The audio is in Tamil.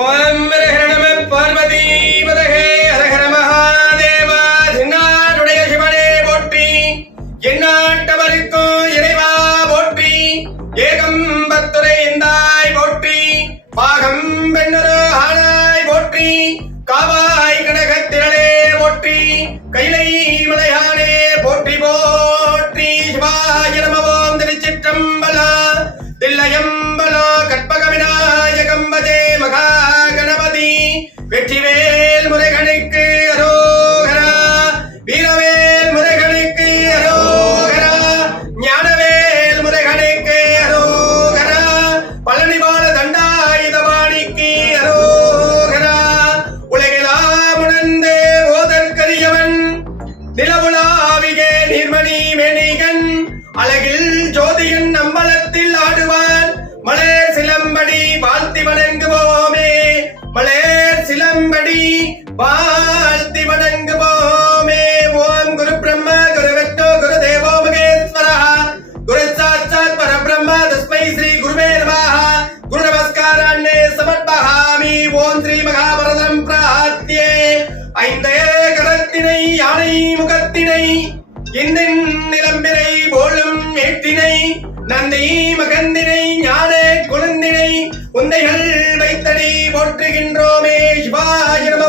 ஓம் ஹர நம பார்வதி பதகே ஹர மகாதேவா தென்னாடுடைய சிவனே போற்றி எந்நாட்டவருக்கும் இறைவா போற்றி ஏகம்பத்துரை எந்தாய் போற்றி பாகம் பெண்ணரு ஆனாய் போற்றி காவாய் கனகத்திரளே போற்றி கைலை மலையானே போற்றி போற்றி சிவாய நமவோம் திருச்சிற்றம்பலா தில்லையம்பலோ கற்பக விநாயகம் பஜே மகா கணபதி வெற்றிவேல் முருகனுக்கு அரோகரா வீரவேல் முருகனுக்கு அரோகரா ஞானவேல் முருகனுக்கு அரோகரா பழனிபால தண்டாயுதபாணிக்கு அரோகரா உலகெல்லாம் உணர்ந்து ஓதற்கரியவன் நிலவுலாவிகே நிர்மணி மேனிகன் அழகில் ஜோதியன் அம்பலத்தில் ஆடுவான் மலர் சிலம்படி வாழ்த்தி வணங்குவோமே மலர் சிலம்படி வாழ்த்தி வணங்குவோமே ஓம் குரு பிரம்ம குரு விஷ்ணு குரு தேவோ மகேஸ்வரா குரு சாட்சாத் பரபிரம்ம தஸ்மை ஸ்ரீ குருவே நமஹ குரு நமஸ்காரான்னே சமர்ப்பயாமி ஓம் ஸ்ரீ மகாபாரதம் பிரார்த்தியே ஐந்தே கரத்தினை யானை முகத்தினை இன்னின் நிலம்பிரை போலும் ஏற்றினை நந்தி மகந்தினை ஞான குழந்தினை உந்தைகள் வைத்தடி போற்றுகின்றோமே சிவாய நம